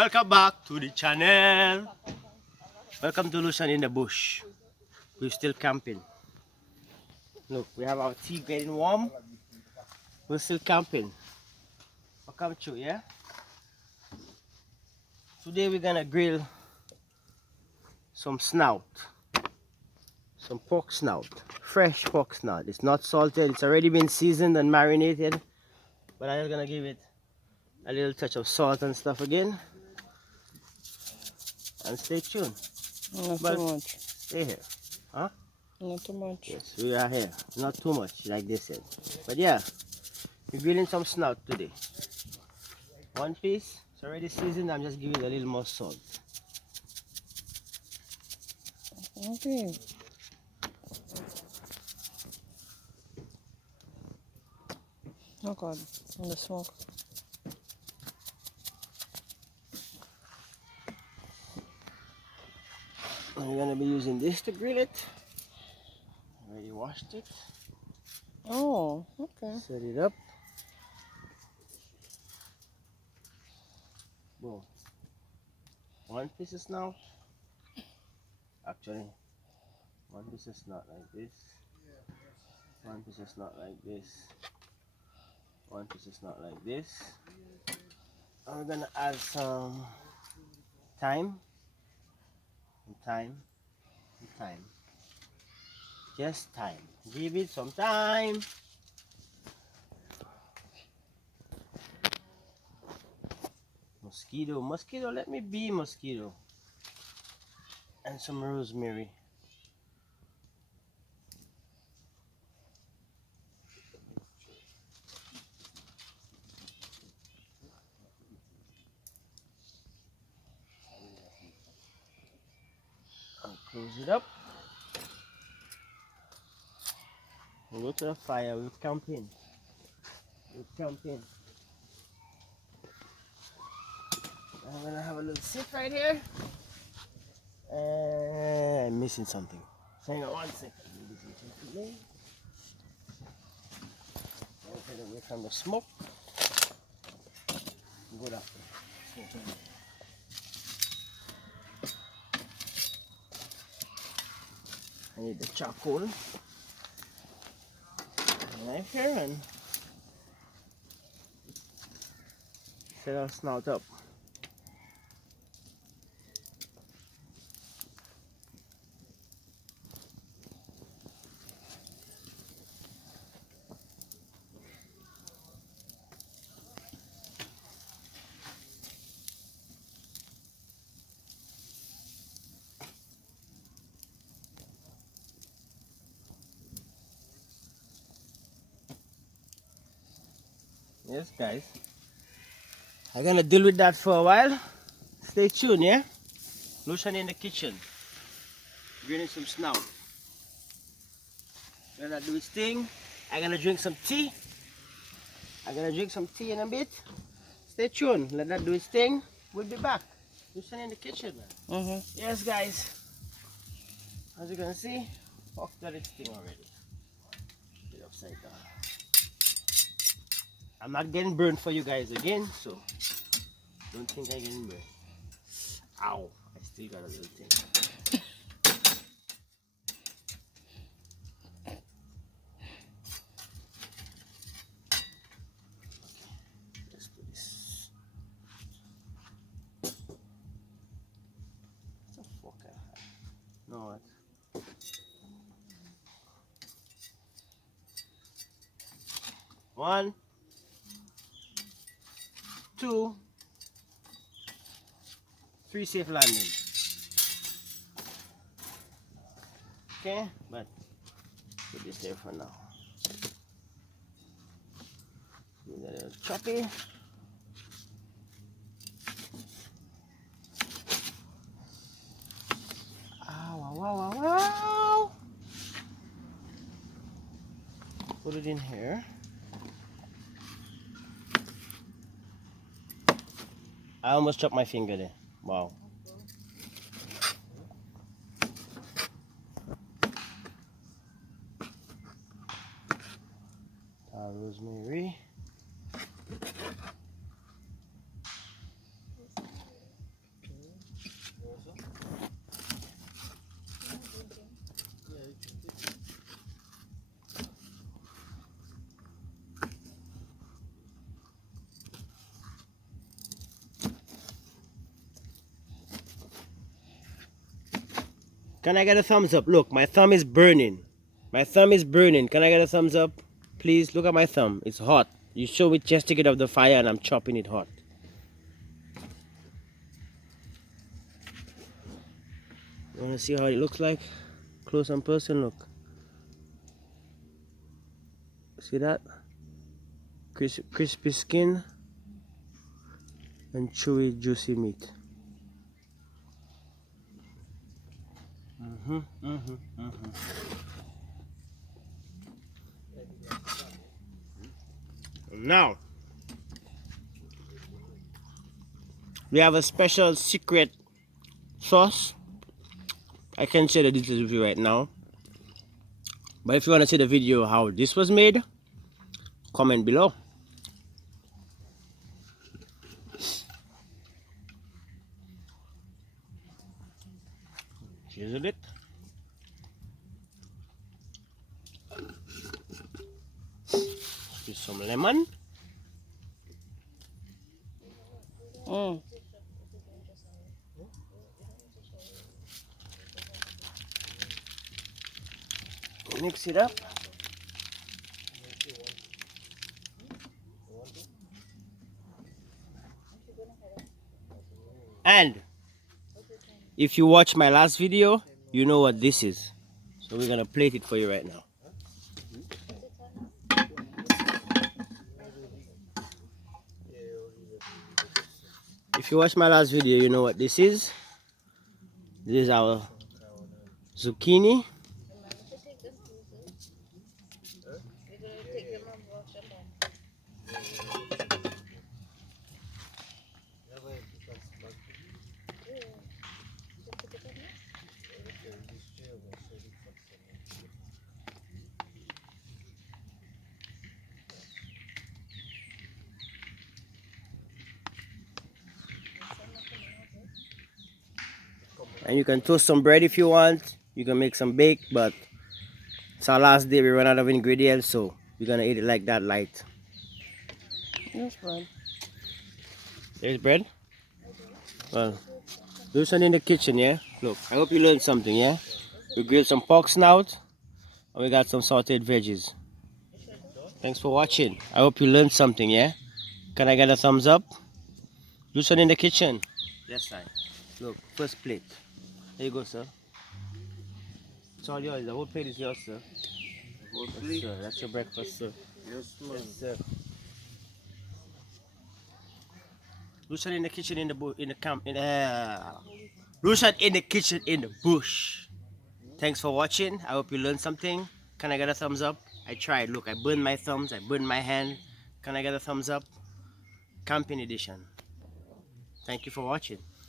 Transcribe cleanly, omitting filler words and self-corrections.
Welcome back to the channel. Welcome to Lucian in the bush. We're still camping. Look, we have our tea getting warm. We're still camping. Welcome to, yeah? Today we're gonna grill some snout. Some pork snout. Fresh pork snout. It's not salted. It's already been seasoned and marinated. But I'm just gonna give it a little touch of salt and stuff again. And stay tuned. Not But too much. stay here. Huh? Not too much. Yes, we are here. Not too much, like they said. But yeah, we're grilling some snout today. One piece. It's already seasoned. I'm just giving it a little more salt. Okay. Oh God, and the smoke. And we're gonna be using this to grill it. Already washed it. Oh, okay. Set it up. Boom. One piece of snout. Actually, one piece of snout like this. One piece of snout like this. One piece of snout like this. And we're gonna add some thyme. Time. Just time. Give it some time. Mosquito, let me be mosquito. And some rosemary. And close it up. We'll go to the fire. We'll camp in. I'm gonna have a little sip right here. And I'm missing something. Hang on 1 second. Get away from the smoke. Good up. I need the charcoal. Knife here and set our snout up. Yes, guys. I'm gonna deal with that for a while. Stay tuned, yeah? Lucian in the kitchen. Grilling some snout. Gonna do his thing. I'm gonna drink some tea. In a bit. Stay tuned. Let that do his thing. We'll be back. Lucian in the kitchen, man. Yes, guys. As you can see, Fox got its thing already. Get it upside down. I'm not getting burned for you guys again, so don't think I'm getting burned. Ow! I still got a little thing. Let's put this. What's the fuck I have? No, what? One, two, three safe landing. Okay, but put this there for now. Do that little choppy. Ow, wow, wow, wow. Put it in here. I almost chopped my finger there. Wow. Rosemary. Can I get a thumbs up? Look, my thumb is burning. My thumb is burning. Can I get a thumbs up? Please look at my thumb. It's hot. You show me just take it off the fire and I'm chopping it hot. You wanna see how it looks like? Close and person, look. See that? Crispy skin and chewy, juicy meat. Now, we have a special secret sauce. I can't share the details with you right now. But if you want to see the video how this was made, comment below. Cheers a bit. With some lemon. Mix it up. And if you watch my last video, you know what this is. So we're gonna plate it for you right now. If you watch my last video, you know what this is. This is our zucchini. And you can toast some bread if you want. You can make some bake, but it's our last day. We run out of ingredients, so we're gonna eat it like that, light. There's bread. There's bread? Well, do something in the kitchen, yeah? Look, I hope you learned something, yeah? We grilled some pork snout, and we got some sauteed veggies. Thanks for watching. I hope you learned something, yeah? Can I get a thumbs up? Do something in the kitchen. Yes, I. Look, first plate. There you go, sir. It's all yours. The whole plate is yours, sir. Yes, sir. That's your breakfast, sir. Yes, man. Yes, sir. Lucian in the kitchen in the camp Lucian in the kitchen in the bush. Thanks for watching. I hope you learned something. Can I get a thumbs up? I tried. Look, I burned my thumbs. I burned my hand. Can I get a thumbs up? Camping edition. Thank you for watching.